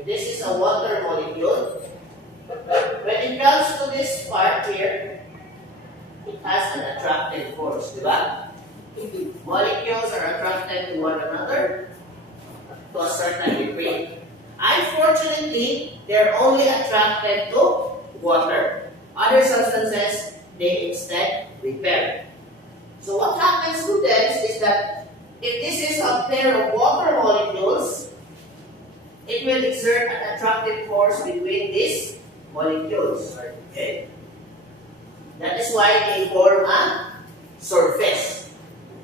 if this is a water molecule, when it comes to this part here, it has an attractive force, di ba? Molecules are attracted to one another to a certain degree. Unfortunately, they're only attracted to water. Other substances, they instead repel. So what happens to them is that if this is a pair of water molecules, it will exert an attractive force between these molecules. Okay? That is why they form a surface.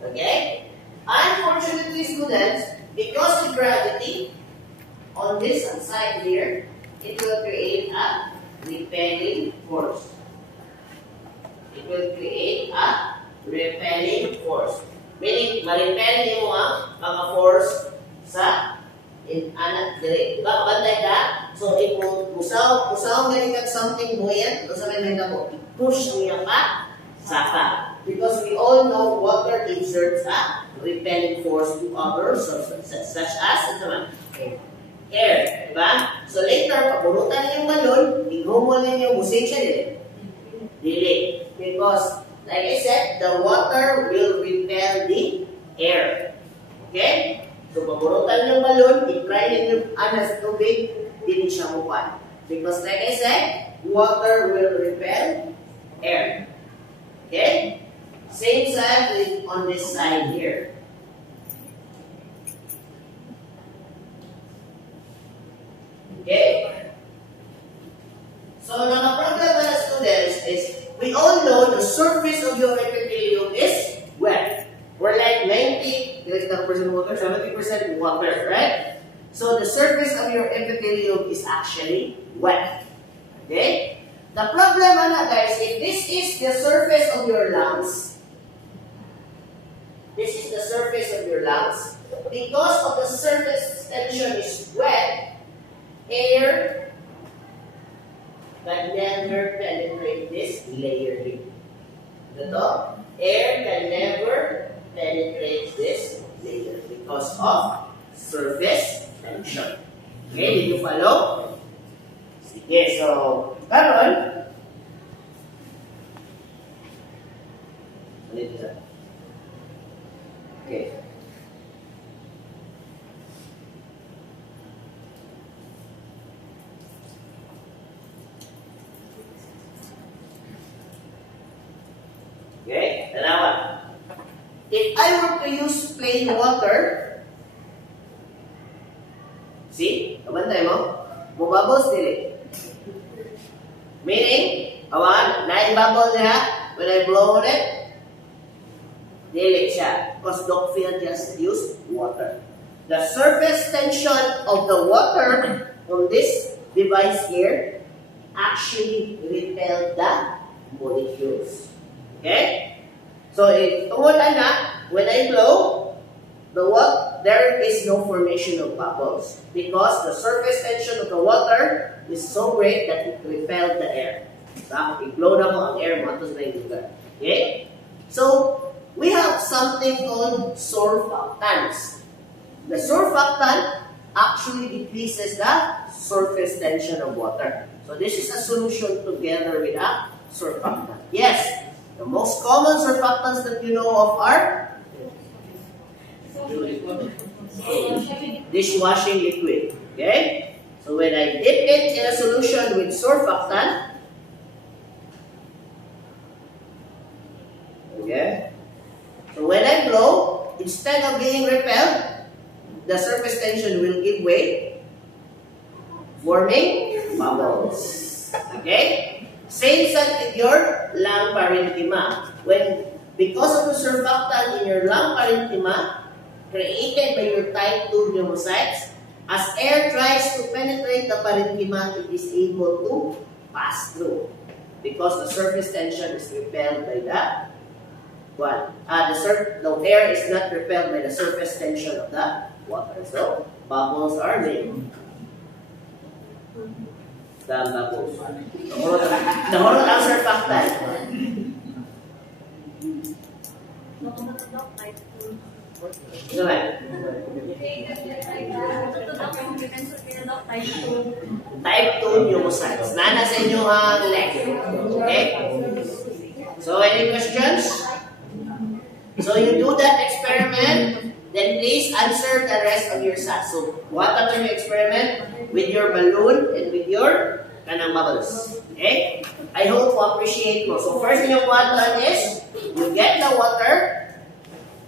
Okay? Unfortunately, students, because the gravity on this side here, it will create a repelling force. It will create a repelling force. Meaning, ma-repel mo ang mga force sa anak diri. Diba? Kabantay ka? So, if musaw galing kag something buoyant, so sabi mo na push niya pa saka. Because we all know water exerts a repelling force to other substances, such as air. Diba? So, later, papunutan niyo yung balon, igumol niyo, musik siya dili. Because, like I said, the water will repel the air. Okay? So, papunutan yung balon, i-try ninyo anas tubig, hindi siya mukuan. Because, like I said, water will repel air. Okay? Same side with on this side here. Okay? So, naka-problem na students is, we all know the surface of your epithelium is wet. We're like 90% water, 70% water, right? So, the surface of your epithelium is actually wet. Okay? The problem, guys, if this is the surface of your lungs, this is the surface of your lungs, because of the surface tension is wet, air can never penetrate this layer here. Ito, air can never penetrate this layer because of surface tension. Okay, did you follow? Sige, so, karon, okay. Okay, tanawa. If I were to use plain water, see, kabantay mo, bubbles dili. Meaning, awan, na-bubble niya, when I blow on it, dili siya. Because don't feel just use water. The surface tension of the water on this device here actually repel the molecules. Okay? So, when I blow, there is no formation of bubbles because the surface tension of the water is so great that it repelled the air. So, i-blow na mo ang air mo atos na yung lugar. Okay? So, we have something called surfactants. The surfactant actually decreases the surface tension of water. So, this is a solution together with a surfactant. Yes. The most common surfactants that you know of are dishwashing liquid. Okay? So when I dip it in a solution with surfactant, okay? So when I blow, instead of being repelled, the surface tension will give way, forming bubbles. Okay? Same side with your lung parenchyma. Because of the surfactant in your lung parenchyma, created by your type 2 pneumocytes, as air tries to penetrate the parenchyma, it is able to pass through. Because the surface tension is repelled by the air is not repelled by the surface tension of the water. So, bubbles are made. Bubbles. Nahulog ang surfactant. Naman. Type 2 pneumocystis. Nana sa inyo ang leg. Okay? So, any questions? So, you do that experiment, then please answer the rest of your SAS. So, what after your experiment? With your balloon and with your kanang bubbles. Okay? I hope you appreciate mo. So, first thing you want is, you get the water,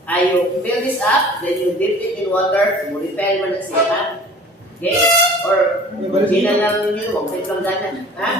you fill this up, then you dip it in water, you repel mo na siya. Okay? Or, hindi na lang yun, huwag lang ganan. Ha?